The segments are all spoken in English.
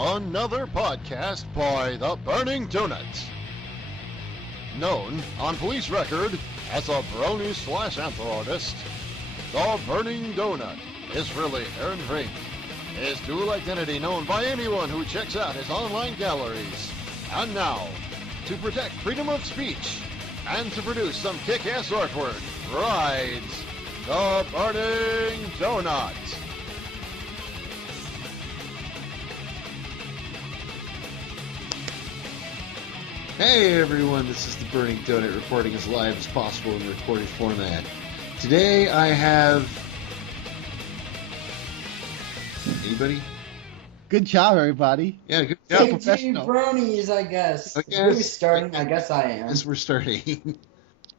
Another podcast by the Burning Donuts. Known on police record as a brony slash anther artist, the Burning Donut is really Aaron Ring. His dual identity known by anyone who checks out his online galleries. And now, to protect freedom of speech and to produce some kick-ass artwork, rides the Burning Donut. Hey everyone, this is the Burning Donut reporting as live as possible in recorded format. Today I have... Anybody? Good job, everybody. Yeah, good job. So professional. Bronies, I guess. Okay. Are we starting? I guess I am. Yes, we're starting.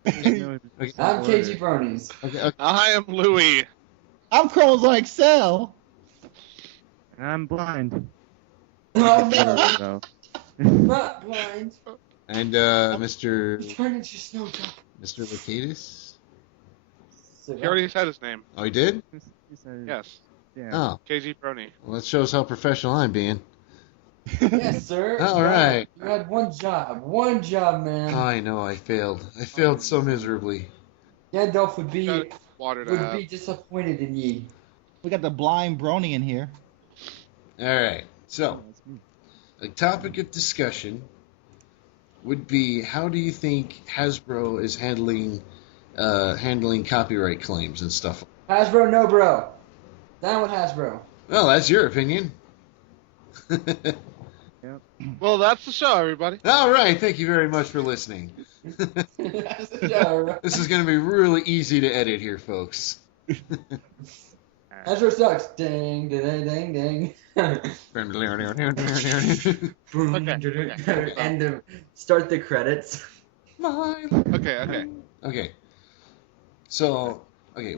I'm KG Bronies. Okay. I am Louie. I'm Chromes on Excel. And I'm blind. Oh no, So, not blind. And You Mr. turned into Snowdrop. Mr. Lacatus? He already said his name. Oh, he did? he said, Yes. Yeah. Oh, KG Brony. well, that shows how professional I'm being. Yes, sir. All right. You had one job, man. I know, I failed. I failed so miserably. Gandalf would be Water to would have. be disappointed in ye. We got the blind brony in here. Alright, so, That's me. a topic of discussion would be, how do you think Hasbro is handling copyright claims and stuff? Hasbro, no, bro. Down with Hasbro. Well, that's your opinion. Well, that's the show, everybody. All right, thank you very much for listening. That's the job, bro. This is going to be really easy to edit here, folks. Hasbro sucks. Ding, ding, ding, ding. And start the credits. Okay. Okay. So,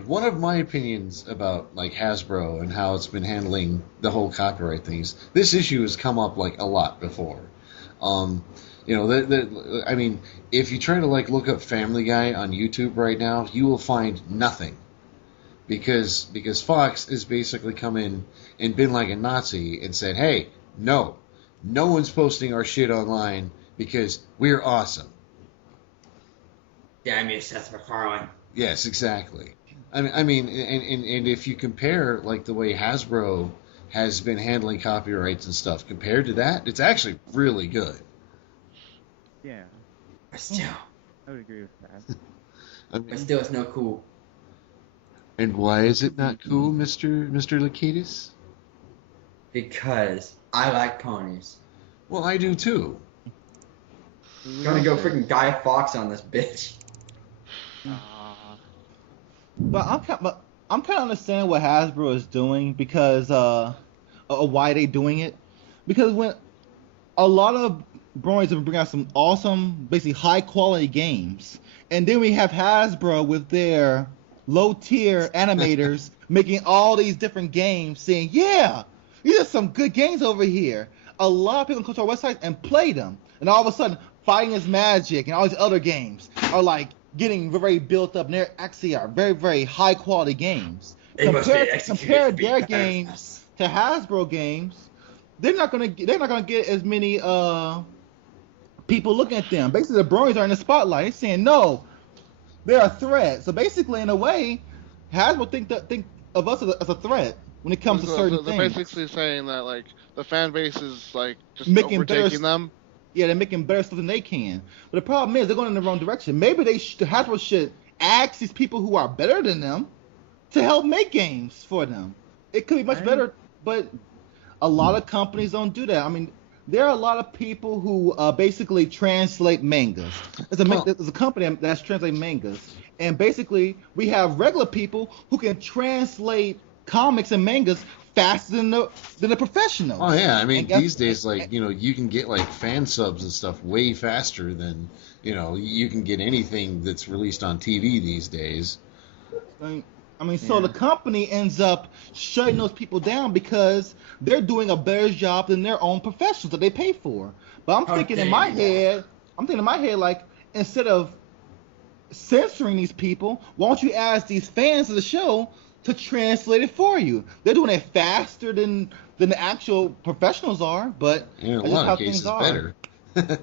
one of my opinions about like Hasbro and how it's been handling the whole copyright things. This issue has come up like a lot before. I mean, if you try to like look up Family Guy on YouTube right now, you will find nothing. Because Fox has basically come in and been like a Nazi and said, "Hey, no one's posting our shit online because we're awesome." Damn you, Seth MacFarlane. Yes, exactly. I mean, and if you compare like the way Hasbro has been handling copyrights and stuff compared to that, it's actually really good. Yeah, But still, I would agree with that. but still, it's no cool. And why is it not cool, Mr. Lakitis? Because I like ponies. Well, I do too. Gonna go freaking Guy Fawkes on this bitch. But I'm kind of understanding what Hasbro is doing because why they doing it. Because when a lot of bronies have bring out some awesome, basically high quality games, and then we have Hasbro with their low tier animators making all these different games, saying, "Yeah, these are some good games over here." A lot of people come to our website and play them, and all of a sudden, Fighting is Magic and all these other games are like getting very built up, and they actually are very, very high quality games. Compare their games to Hasbro games, they're not gonna get as many people looking at them. Basically, the bronies are in the spotlight. They're saying no, they're a threat. So basically, in a way, Hasbro think of us as a threat when it comes to certain they're things. basically saying that like the fan base is like just Making better overtaking them. Yeah, they're making better stuff than they can. But the problem is they're going in the wrong direction. Maybe Hasbro should ask these people who are better than them to help make games for them. It could be much better, but a lot of companies don't do that. I mean, there are a lot of people who basically translate mangas. There's a company that's translating mangas. And basically, we have regular people who can translate comics and mangas faster than the professionals. Oh yeah, I mean And these days, like you can get like fan subs and stuff way faster than you can get anything that's released on TV these days. So the company ends up shutting those people down because they're doing a better job than their own professionals that they pay for. But I'm thinking in my head, like, instead of censoring these people, why don't you ask these fans of the show to translate it for you? They're doing it faster than than the actual professionals are, but In a that's just lot how of cases, things are. better.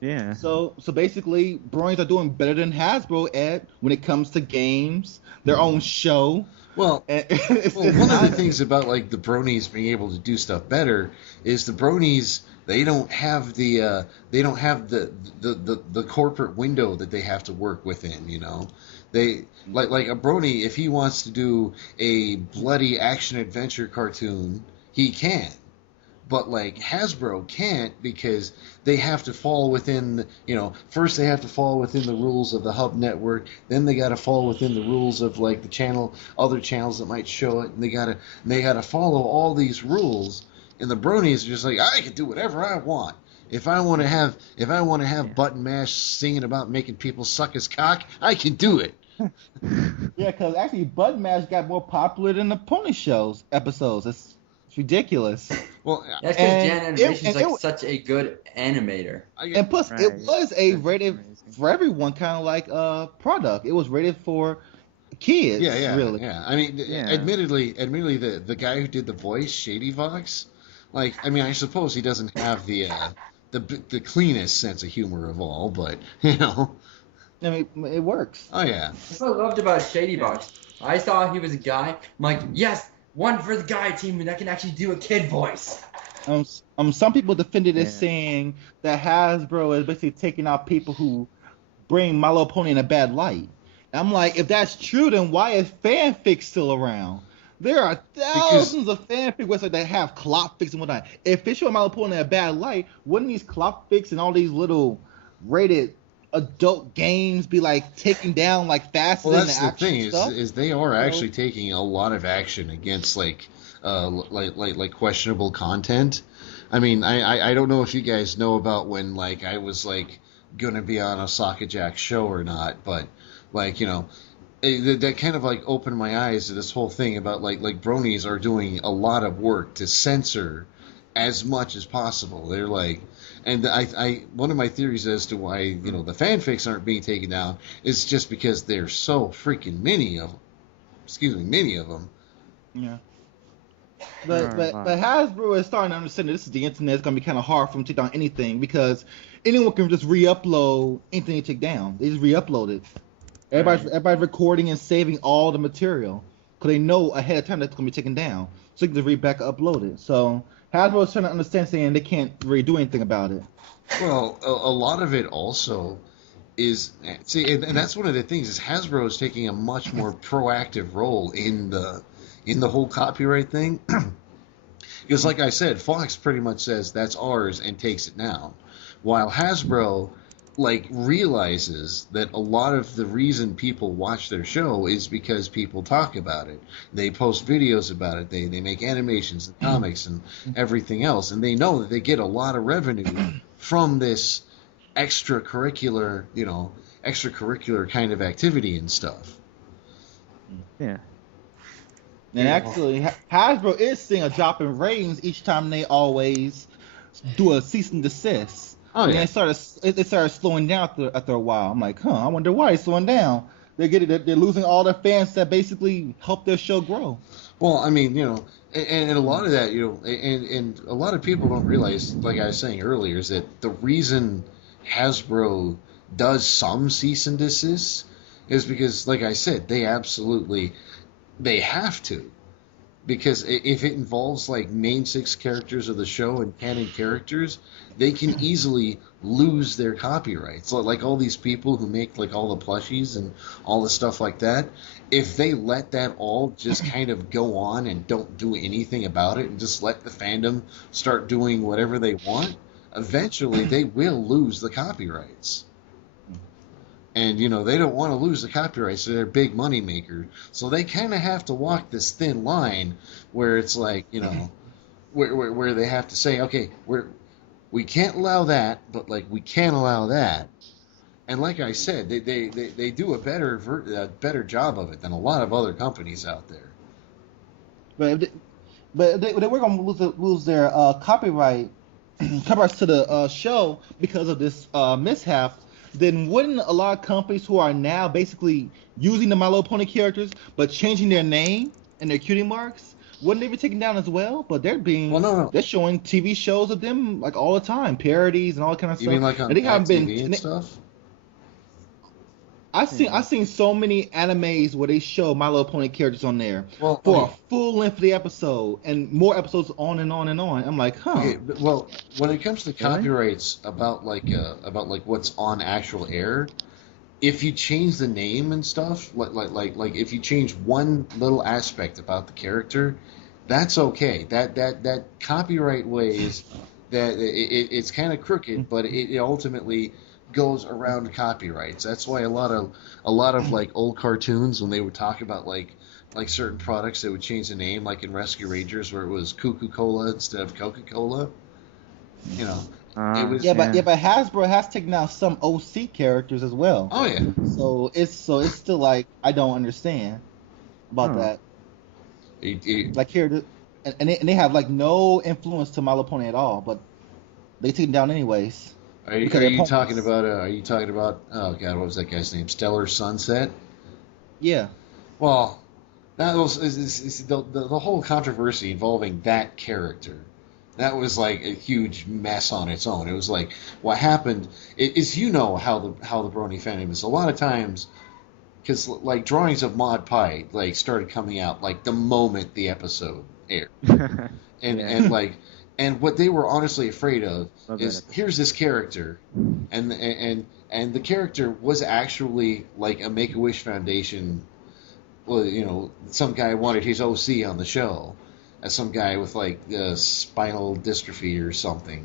Yeah. So basically, Bronies are doing better than Hasbro Ed when it comes to games, their own show. Well, And it's Well, one of the not, things about like the bronies being able to do stuff better is the bronies they don't have the corporate window that they have to work within. You know, they like a brony if he wants to do a bloody action adventure cartoon, he can. But like Hasbro can't because they have to fall within, first they have to fall within the rules of the hub network, then they got to fall within the rules of like the channel, other channels that might show it, and they got to follow all these rules. And the bronies are just like, I can do whatever I want. If I want to have Button Mash singing about making people suck his cock, I can do it. yeah, because actually, Bud Mash got more popular than the Pony Shows episodes. It's ridiculous. Well, That's because And Jan it- Animation's and like it- such a good animator. And plus, Right. it was a That's rated amazing. for everyone kind of like product. It was rated for kids. yeah, really. yeah. I mean, Yeah. admittedly, the guy who did the voice, Shady Vox, like, I mean, I suppose he doesn't have the cleanest sense of humor of all, but I mean, it works. oh yeah, That's what I loved about Shady Box. I saw he was a guy. I'm like, yes, one for the guy team that can actually do a kid voice. Some people defended it Yeah. saying that Hasbro is basically taking out people who bring My Little Pony in a bad light. And I'm like, if that's true, then why is fanfic still around? There are thousands of fanfic websites that have clock fics and whatnot. If it's showing My Little Pony in a bad light, wouldn't these clock fics and all these little rated adult games be like taken down like faster well, than that's the the actual thing stuff? is they are actually taking a lot of action against like questionable content. I mean, I don't know if you guys know about when like I was like gonna be on a Socket Jack show or not, but like that kind of like opened my eyes to this whole thing about like bronies are doing a lot of work to censor as much as possible. They're like, and I one of my theories as to why the fanfics aren't being taken down is just because there's so freaking many of them. Yeah. There But are but, a lot. but Hasbro is starting to understand that this is the internet. It's gonna be kind of hard for them to take down anything because anyone can just re-upload anything they take down. They just re-upload it. Everybody's recording and saving all the material because they know ahead of time that's gonna be taken down, so you can just re-back upload it. So Hasbro is trying to understand, saying they can't really do anything about it. Well, a lot of it also is and that's one of the things is Hasbro is taking a much more proactive role in the whole copyright thing. Because like I said, Fox pretty much says that's ours and takes it down, while Hasbro like realizes that a lot of the reason people watch their show is because people talk about it. They post videos about it. They make animations and comics and everything else, and they know that they get a lot of revenue from this extracurricular kind of activity and stuff. Yeah. And actually, Hasbro is seeing a drop in ratings each time they always do a cease and desist. Oh, And yeah. they started slowing down after a while. I'm like, I wonder why it's slowing down. They're losing all their fans that basically help their show grow. Well, I mean, and a lot of that, and a lot of people don't realize, like I was saying earlier, is that the reason Hasbro does some cease and desist is because, like I said, they have to. Because if it involves like main 6 characters of the show and canon characters, they can easily lose their copyrights. So, like all these people who make like all the plushies and all the stuff like that, if they let that all just kind of go on and don't do anything about it and just let the fandom start doing whatever they want, eventually they will lose the copyrights. And, they don't want to lose the copyrights, so they're a big money maker. So they kind of have to walk this thin line where it's like, where they have to say, okay, we can't allow that, but like we can allow that. And like I said, they do a better job of it than a lot of other companies out there. But they were going to lose their copyrights to the show because of this mishap. Then wouldn't a lot of companies who are now basically using the My Little Pony characters but changing their name and their cutie marks, wouldn't they be taken down as well? But they're being, Well, no. they're showing TV shows of them like all the time, parodies and all that kind of You stuff. mean like on And they haven't been. TV and stuff? I've seen so many animes where they show My Little Pony characters on there Well, for a full length of the episode and more episodes on and on and on. I'm like, huh? okay, well, when it comes to copyrights about like what's on actual air, if you change the name and stuff, like if you change one little aspect about the character, that's okay. That copyright ways that it's kind of crooked, but it ultimately goes around copyrights. That's why a lot of like old cartoons, when they would talk about like certain products, they would change the name, like in Rescue Rangers where it was Coca-Cola instead of Coca-Cola. You know, it was But Hasbro has taken out some OC characters as well. Oh yeah. So it's still like I don't understand about that. Like here, and they have like no influence to My Little Pony at all, but they take them down anyways. Are you talking about? Oh God, what was that guy's name? Stellar Sunset. Yeah. Well, that was the whole controversy involving that character. That was like a huge mess on its own. It was like what happened is how the Brony fandom is. A lot of times, because like drawings of Mod Pie like started coming out like the moment the episode aired, and what they were honestly afraid of is here's this character, and the character was actually like a Make-A-Wish Foundation. Well, some guy wanted his OC on the show, as some guy with like spinal dystrophy or something.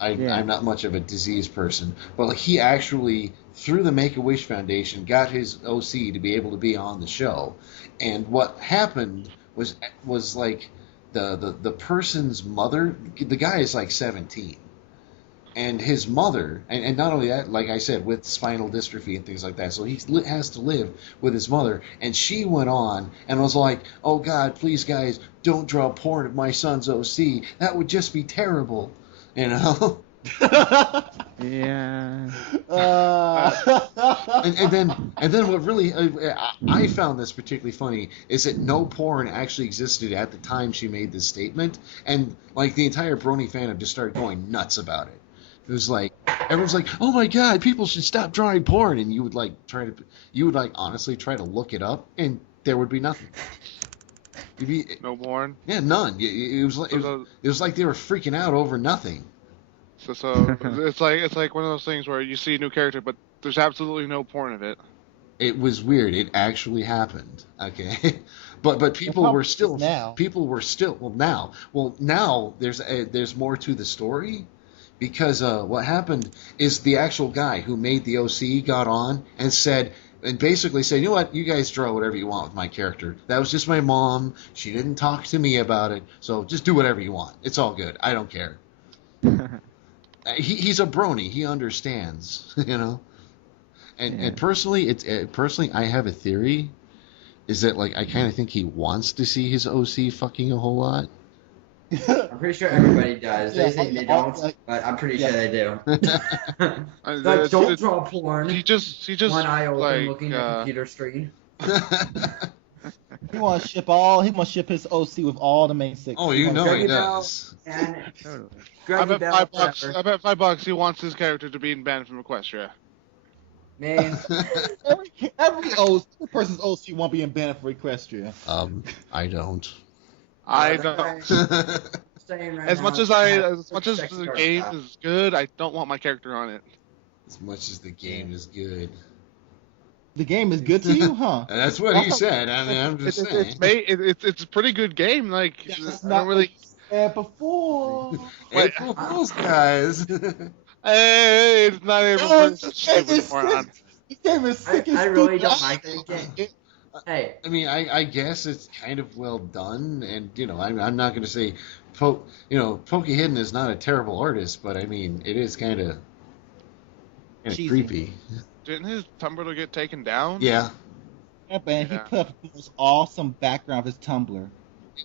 I'm not much of a disease person, but like he actually through the Make-A-Wish Foundation got his OC to be able to be on the show, and what happened was like. The person's mother, the guy is like 17, and his mother, and not only that, like I said, with spinal dystrophy and things like that, so he has to live with his mother, and she went on and was like, oh God, please guys, don't draw porn of my son's OC, that would just be terrible, Yeah. And then what really I found this particularly funny is that no porn actually existed at the time she made this statement, and like the entire Brony fandom just started going nuts about it. It was like everyone's like, "Oh my God, people should stop drawing porn," and you would honestly try to look it up, and there would be nothing. No porn. Yeah, none. It was like they were freaking out over nothing. So it's like one of those things where you see a new character, but there's absolutely no porn of it. It was weird. It actually happened. Okay, but people were still now there's more to the story, because what happened is the actual guy who made the OC got on and basically said, you know what, you guys draw whatever you want with my character. That was just my mom. She didn't talk to me about it, so just do whatever you want. It's all good. I don't care. He's a brony. He understands, And personally, I have a theory, is that like I kind of think he wants to see his OC fucking a whole lot. I'm pretty sure everybody does. They say they don't, but I'm pretty sure they do. Like, don't draw porn. He just one eye open, like, looking at the computer screen. He wants to ship his OC with all the main six. Oh, he does. And I bet $5 he wants his character to be in banned from Equestria. Man, every person's OC won't be in banned for Equestria. I don't. I don't. As much as the game is good, I don't want my character on it. As much as the game is good. The game is good to you, huh? That's what he said. I mean, I'm just saying. It's a pretty good game. Like, I don't really. Before. April Fools, guys. Hey, it's not April Fools. I really don't like the game. Hey. I mean, I guess it's kind of well done, and I'm not going to say, Pokey Hidden is not a terrible artist, but I mean, it is kind of creepy. Didn't his Tumblr get taken down? Yeah. Yeah, man, he put up the most awesome background of his Tumblr,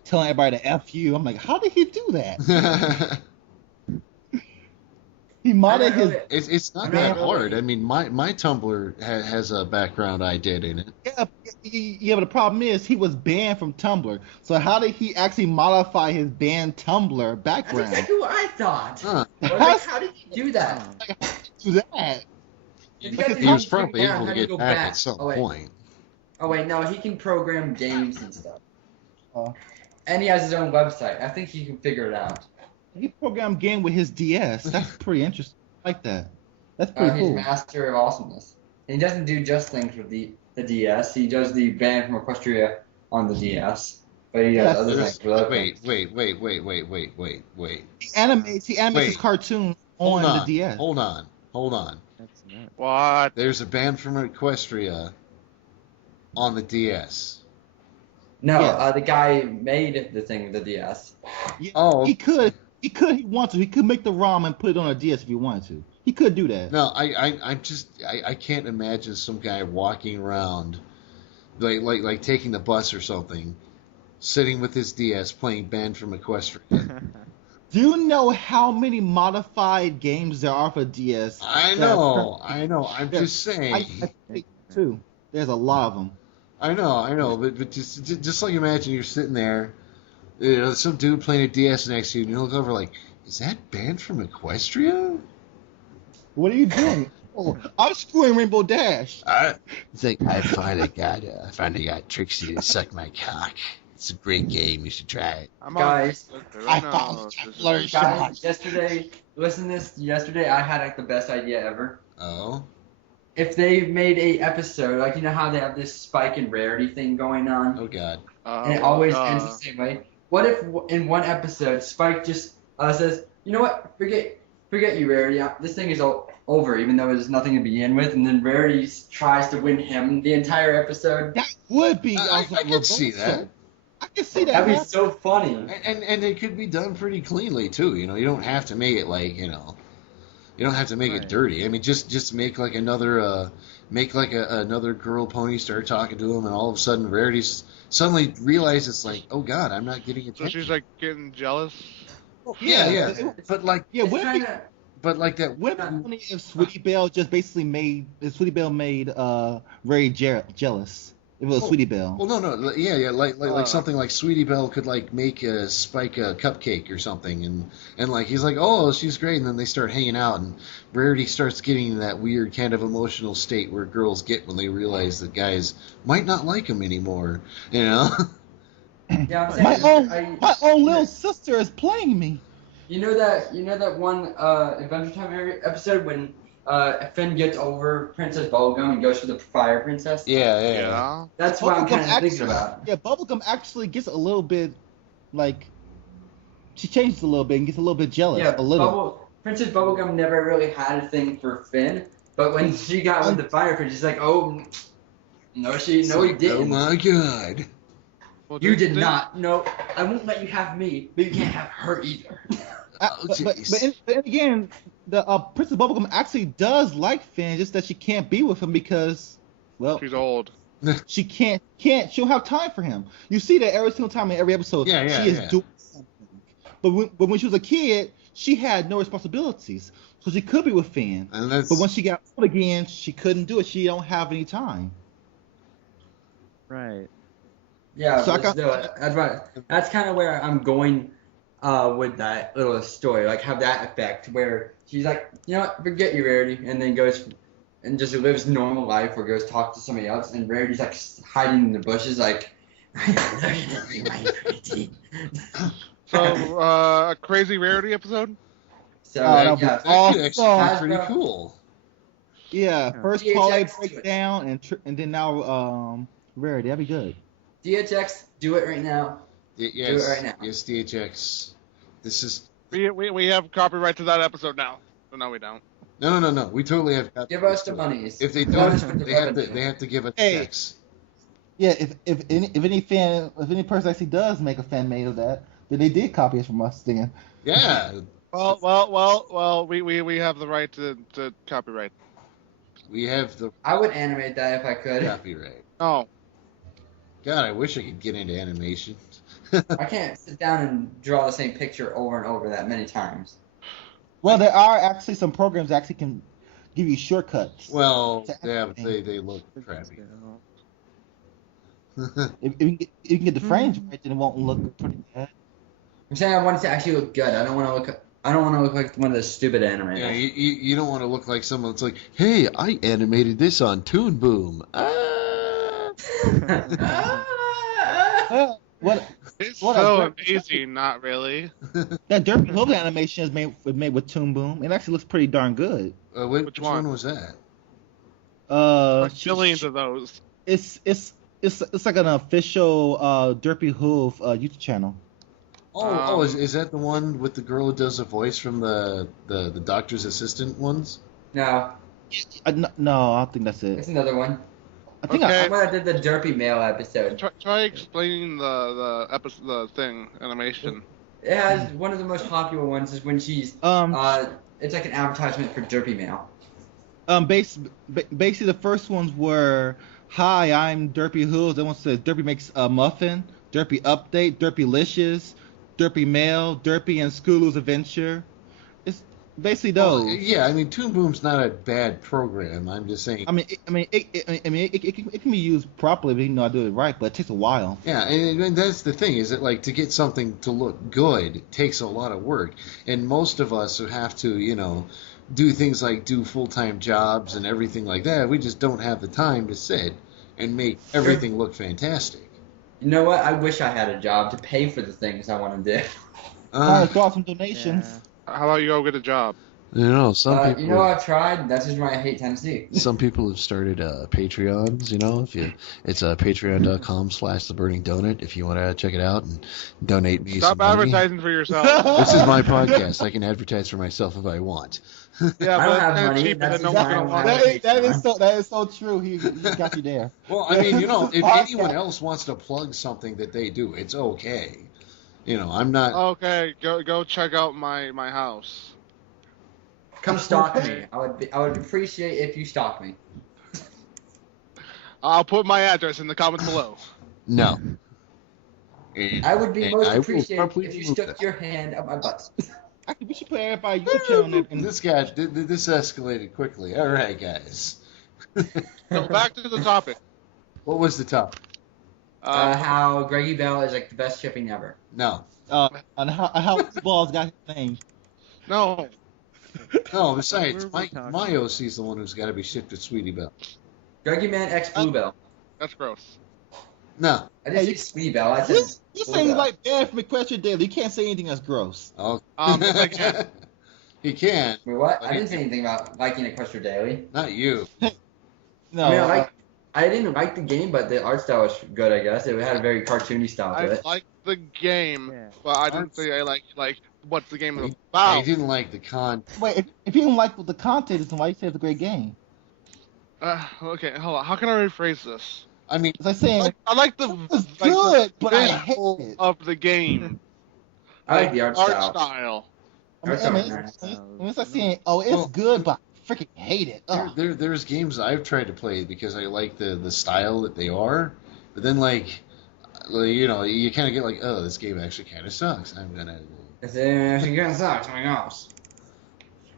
telling everybody to F you. I'm like, how did he do that? He modded his. It's not that hard. I mean, my Tumblr has a background I did in it. Yeah, but the problem is he was banned from Tumblr. So how did he actually modify his banned Tumblr background? That's exactly what I thought. Huh. How did he do that? Do that. He was probably able to get back at some point. Oh wait, no, he can program games and stuff. And he has his own website. I think he can figure it out. He programmed game with his DS. That's pretty interesting. I like that. That's pretty cool. He's master of awesomeness. And he doesn't do just things with the DS. He does the band from Equestria on the DS. But he does other things. Wait. He animates his cartoon on the DS. Hold on. That's what? There's a band from Equestria on the DS. No, the guy made the thing with the DS. Yeah, he could. He wants to. He could make the ROM and put it on a DS if he wanted to. He could do that. No, I can't imagine some guy walking around, like taking the bus or something, sitting with his DS playing Band from Equestria. Do you know how many modified games there are for DS? I know. I'm just saying. I think too. There's a lot of them. I know, but just like imagine you're sitting there. Some dude playing a DS next to you, and you look over like, is that Band from Equestria? What are you doing? Oh, I'm screwing Rainbow Dash. It's like, I finally got Trixie to suck my cock. It's a great game. You should try it. Guys, Guys, yesterday I had like the best idea ever. Oh? If they made a episode, like you know how they have this spike and rarity thing going on? Oh, God. And it always ends the same way. What if in one episode Spike just says, you know what, forget you, Rarity. This thing is over, even though there's nothing to begin with, and then Rarity tries to win him the entire episode. That would be. I can see that. I can see that. That'd be so funny. And it could be done pretty cleanly too. You don't have to make it like you don't have to make it dirty. I mean, just make like another another girl pony start talking to him, and all of a sudden Rarity's suddenly realizes like, oh God, I'm not getting attention. So she's like getting jealous. Yeah. But like, but like that. Would it be funny if Sweetie Belle made Ray jealous? If it was Sweetie Belle. Well, no, like something like Sweetie Belle could like make Spike a cupcake or something, and like he's like, oh, she's great, and then they start hanging out, and Rarity starts getting in that weird kind of emotional state where girls get when they realize that guys might not like them anymore, Yeah, I'm saying, my own little sister is playing me. You know that one Adventure Time episode when Finn gets over Princess Bubblegum and goes for the Fire Princess? Yeah. That's what I'm kind of thinking about. Yeah, Bubblegum actually gets a little bit, like, she changes a little bit and gets a little bit jealous. Yeah, a little. Princess Bubblegum never really had a thing for Finn, but when she got with the Fire Princess, she's like, oh, no, he didn't. Oh my God. Well, you did not. No, I won't let you have me, but you can't have her either. But again, the Princess Bubblegum actually does like Finn, just that she can't be with him because, well, she's old. She can't. She don't have time for him. You see that every single time in every episode. She is doing something. But when she was a kid, she had no responsibilities, so she could be with Finn. But when she got old again, she couldn't do it. She don't have any time. Right. Yeah, so that's right. That's kind of where I'm going with that little story, like have that effect where she's like, you know what, forget you, Rarity, and then goes and just lives normal life or goes talk to somebody else, and Rarity's like hiding in the bushes, like, I'm looking at you, my pretty. So, a crazy Rarity episode? So, that could actually be pretty cool. Yeah, first Polly breakdown and then now Rarity, that'd be good. DHX, do it right now. Yes, do it right now. Yes, DHX. This is. We have copyright to that episode now. So no, we don't. No. We totally have copyright. Give us the monies. If they don't, they have to give us checks. Yeah, if any person actually does make a fan made of that, then they did copy it from us then. Yeah. Well. We have the right to copyright. We have the. I would animate that if I could. Copyright. Oh. God, I wish I could get into animation. I can't sit down and draw the same picture over and over that many times. Well, there are actually some programs that actually can give you shortcuts. Well, to yeah, but everything. they look crappy. If you can get the frames right, then it won't look pretty bad. I'm saying I want it to actually look good. I don't want to look like one of those stupid animators. Yeah, you don't want to look like someone that's like, hey, I animated this on Toon Boom. What It's What so a- amazing, not really. that Derpy Hooves animation is made with Toon Boom. It actually looks pretty darn good. Which one was that? Like millions of those. It's like an official Derpy Hoove YouTube channel. Is that the one with the girl who does the voice from the doctor's assistant ones? No, No, I don't think that's it's it. another one. I think Okay. I might have did the Derpy Mail episode. Try explaining the episode, the thing, animation. It has one of the most popular ones is when she's it's like an advertisement for Derpy Mail. Basically the first ones were, "Hi, I'm Derpy Hooves." That one says Derpy makes a muffin, Derpy update, Derpylicious, Derpy Mail, Derpy and Scootaloo's Adventure. It's basically those. Well, yeah, I mean, Toon Boom's not a bad program. I'm just saying. It can be used properly if you know how to do it right, but it takes a while. Yeah, and that's the thing, is that like to get something to look good takes a lot of work, and most of us who have to, do things like do full-time jobs and everything like that, we just don't have the time to sit and make everything look fantastic. You know what? I wish I had a job to pay for the things I want to do. Throw out some donations. How about you go get a job? Some people. You know, I've tried. That's just why I hate Tennessee. Some people have started Patreons. It's patreon.com/theburningdonut if you want to check it out and donate me some Stop money. advertising for yourself. This is my podcast. I can advertise for myself if I want. Yeah, I but don't have it's money. cheaper That's than no just one's gonna why want I it. That is so true. He got you there. Well, I mean, if anyone else wants to plug something that they do, it's okay. I'm not. Okay, go check out my house. Come stalk me. I would appreciate if you stalk me. I'll put my address in the comments below. No. I would be most I will appreciative probably if you remove stuck that. your hand up my butt. Actually, we should put everybody YouTube channel in. This escalated quickly. All right, guys. So back to the topic. What was the topic? How Greggy Bell is like the best shipping ever. No. On how balls got his name. No. No, besides, Where are we my OC's the one who's got to be shipped to Sweetie Belle. Greggy Man X Bluebell. That's gross. No. I didn't say Sweetie Bell. I said You Bluebell. seem like Dan from McQuestion Daily. You can't say anything that's gross. Oh. Yes, I can. He can. Wait, what? I didn't say anything about liking Equestria Daily. Not you. No, I mean, I didn't like the game, but the art style was good. I guess it had a very cartoony style to I it. like the game, Yeah. but I didn't say I like what the game is I about. didn't like the con. wait. If you don't like what the content is, then why you say it's a great game? Okay, hold on. How can I rephrase this? I mean, As I saying, I like the it's like good, the but I hate visual it. of the game. I like the art style. style. It's like saying, oh, it's good, but I freaking hate it. Ugh. there's games I've tried to play because I like the style that they are, but then you kind of get like, oh, this game actually kind of sucks. I'm gonna. Something else.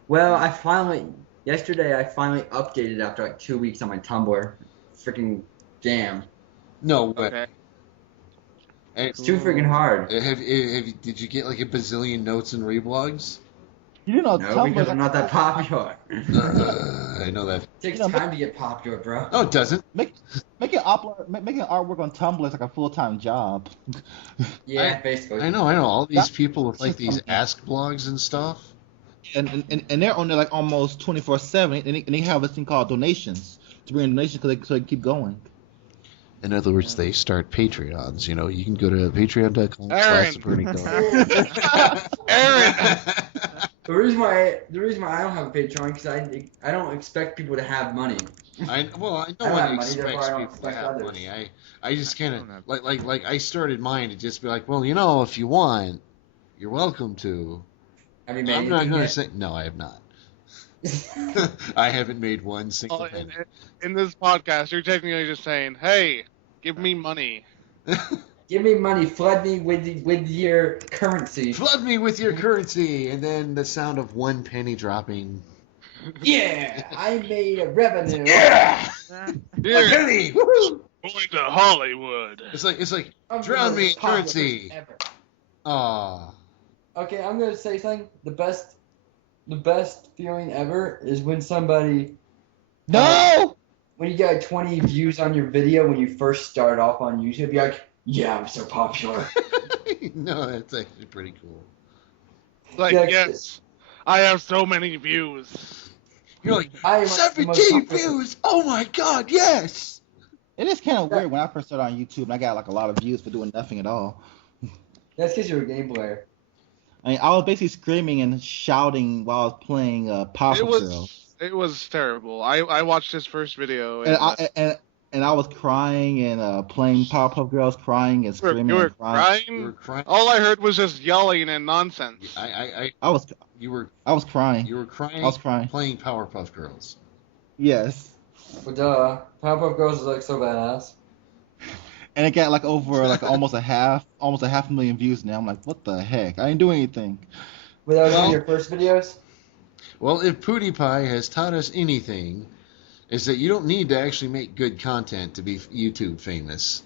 Well, yesterday I finally updated after like 2 weeks on my Tumblr. Freaking damn. No way. Okay. Hey, It's too freaking hard. did you get like a bazillion notes and reblogs? You know, No, because I'm not that popular. I know that. It takes You know, time to get popular, bro. No, it doesn't. making artwork on Tumblr is like a full-time job. Yeah, basically. I know. All these people with like It's these just- Ask blogs and stuff. And they're on there like almost 24/7, and they have this thing called donations to bring in donations so they can keep going. In other words, they start Patreons. You can go to patreon.com. Aaron! The reason why I don't have a Patreon because I don't expect people to have money. I know I don't one have money, expects therefore I don't people to expect have others. money. I just kind I don't have- of like I started mine to just be like, well, if you want, you're welcome to. Have you made I'm not anything going to yet? say no. I have not. I haven't made one single Oh, penny. in this podcast, you're technically just saying, "Hey, give me money." Yeah, Give me money. Flood me with your currency. Flood me with your currency, and then the sound of 1 penny dropping. Yeah, I made a revenue. Yeah, Yeah. 1 penny. Woohoo! Going to Hollywood. It's like I'm drown the me in most popular currency. person ever. Aw. Okay, I'm gonna say something. The best feeling ever is when somebody No. when you get like 20 views on your video when you first start off on YouTube. You're like, yeah, I'm so popular. No, that's actually pretty cool. Like, Yeah, yes, I have so many views. You're like, I am like the most 17 popular- views! Oh my god, yes! It is kind of weird when I first started on YouTube and I got like a lot of views for doing nothing at all. That's because you're a game player. I mean, I was basically screaming and shouting while I was playing Powerpuff Girls. It was terrible. I watched his first video. And I was crying and playing Powerpuff Girls, crying and screaming you were and crying. You were crying. All I heard was just yelling and nonsense. You were I was crying. crying. I was crying. Playing Powerpuff Girls. Yes. But Powerpuff Girls is like so badass. And it got like over like almost a half a million views now. I'm like, what the heck? I didn't do anything. But that was one of your first videos? Well, if PewDiePie has taught us anything, is that you don't need to actually make good content to be YouTube famous.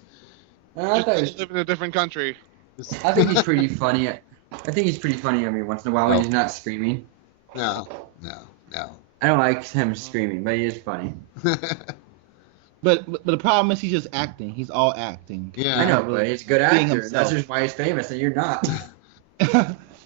I Just live in a different country. think he's pretty funny. I think he's pretty funny every once in a while when he's not screaming. No. I don't like him screaming, but he is funny. But the problem is he's just acting. He's all acting. Yeah. I know, but he's a good Being actor. himself. That's just why he's famous, and you're not.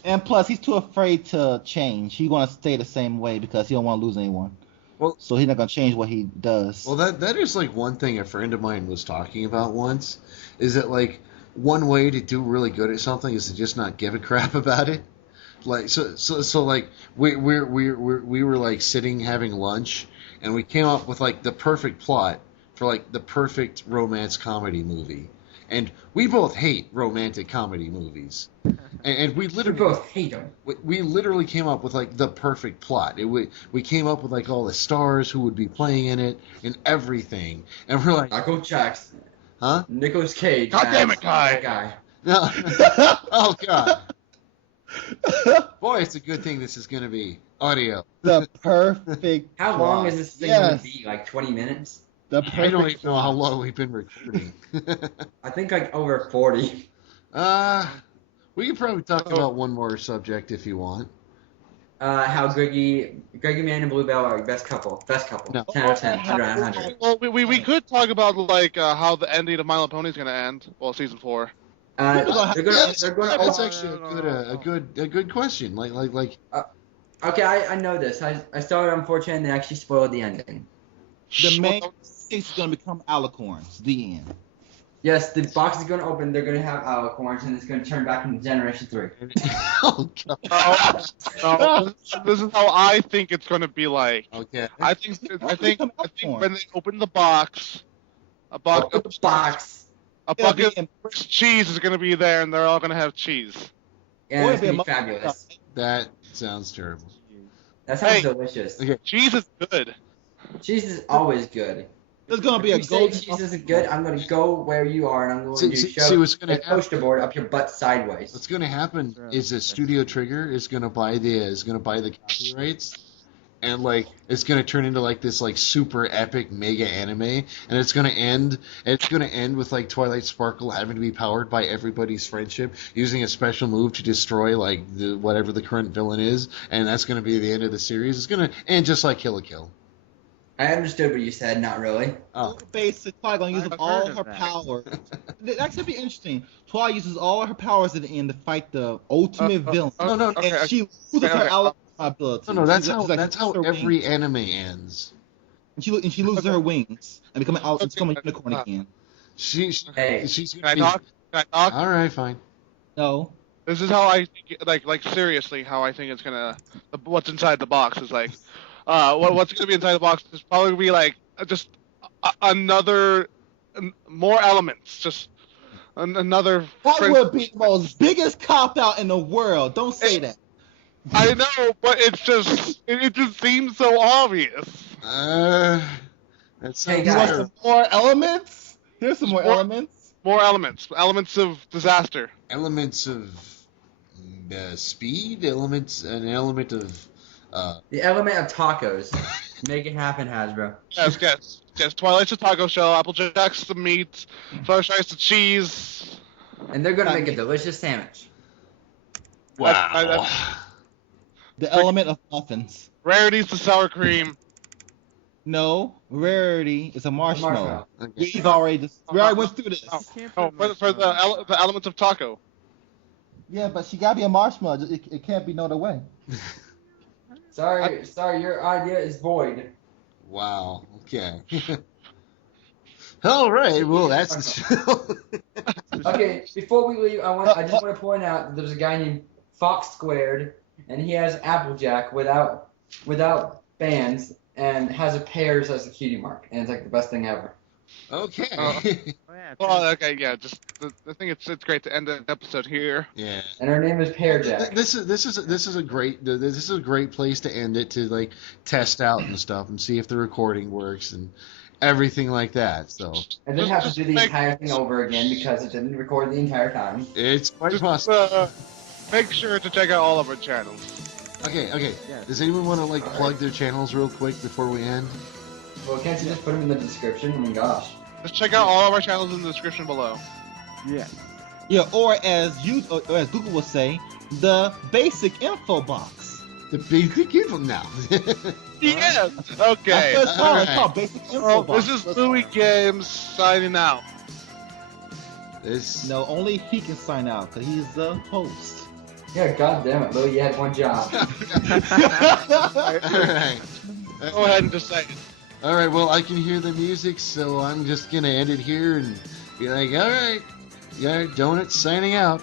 And plus, he's too afraid to change. He want to stay the same way because he don't want to lose anyone. Well- so he's not gonna change what he does. Well, that is like one thing a friend of mine was talking about once, is that like one way to do really good at something is to just not give a crap about it. Like so like we were like sitting having lunch and we came up with like the perfect plot for like the perfect romance comedy movie. And we both hate romantic comedy movies. And we We literally both hate him. we literally came up with like the perfect plot. We came up with like all the stars who would be playing in it and everything. And we're like, Michael Jackson. huh? Nicolas Cage. God damn it, as Kai. that guy. No. Oh god. Boy, it's a good thing this is going to be audio. The perfect. How long plot. is this thing Yes. going to be? Like 20 minutes? The I perfect. don't even know how long we've been recording. I think like over 40. We could probably talk about one more subject if you want. How Greggy Man and Bluebell are best couple. Best couple. No. 10 out of 10. 100 out of 100. Well, we could talk about like how the ending of My Little Pony is gonna end. Well, season 4. They're gonna. That's Oh, actually a good question. Like. okay, I know this. I saw it on 4chan and they actually spoiled the ending. The main case is gonna become alicorns. The end. Yes, the box is gonna open. They're gonna have alicorns and it's gonna turn back into Generation 3. Oh god. No, this is how I think it's gonna be like. Okay. I think when they open the box, a Open the box. bucket of cheese is gonna be there, and they're all gonna have cheese. And Or it's it'll gonna be be a fabulous. That sounds terrible. That sounds Hey. delicious. Okay. Cheese is good. Cheese is always good. There's gonna be If a you say golden. cheese isn't good, I'm gonna go where you are and I'm going to See, shove what's gonna the poster board up your butt sideways. What's going to happen is that Studio Trigger is going to buy the copyrights, and like it's going to turn into like this like super epic mega anime, and it's going to end. It's going to end with like Twilight Sparkle having to be powered by everybody's friendship, using a special move to destroy like whatever the current villain is, and that's going to be the end of the series. It's going to end just like Kill la Kill. I understood what you said, not really. Oh. Basically, Twilight gonna use I've up all heard her of that. powers. That could be interesting. Twilight uses all her powers at the end to fight the ultimate villain. No, Okay, And she loses her alicorn ability. No, that's She's how like, that's how her every wings. anime ends. And she loses her wings and become a unicorn again. She's Hey, she's Can I gonna talk? Can I talk? All right, fine. No. This is how I think, like seriously, how I think it's gonna. What's inside the box is like, what's gonna be inside the box is probably gonna be like just another, more elements, just another. That would be the most biggest cop out in the world. Don't say that. I know, but it's just it just seems so obvious. That sounds Hey, You want guys. some more elements? Here's some more More- elements. More elements. Elements of disaster. Elements of speed. An element of. The element of tacos. Make it happen, Hasbro. Yes. Twilight's a taco shell. Applejack's the meat. Fluttershy's the cheese. And they're gonna make a delicious sandwich. Wow. The element of muffins. Rarity's the sour cream. No, Rarity is a marshmallow. Marshmallow. Okay. We already went through this. For the elements of taco. Yeah, but she gotta be a marshmallow. It can't be no other way. Sorry, your idea is void. Wow. Okay. All right. Well, that's the show. Okay, before we leave, I just want to point out that there's a guy named Fox Squared, and he has Applejack without bands, and has a pears as a cutie mark, and it's like the best thing ever. Okay. Well, okay, yeah. Just I think it's great to end the episode here. Yeah. And her name is Pearjack. This is a great place to end it, to like test out and stuff and see if the recording works and everything like that. So. And then have to do the entire thing over again because it didn't record the entire time. It's quite possible. Make sure to check out all of our channels. Okay. Yeah. Does anyone want to like plug their channels real quick before we end? Well, can't you just put them in the description? I mean, gosh. Just check out all of our channels in the description below. Yeah. Yeah, or as Google would say, the basic info box. The basic info now. Yes. Okay. That's what it's Alright. called, basic info Well, box. this is Louis Games signing out. This. No, only he can sign out because he's the host. Yeah, god damn it, Lou, you had one job. All right. Go ahead and just say it. All right. Well, I can hear the music, so I'm just gonna end it here and be like, all right, yeah, Donuts signing out.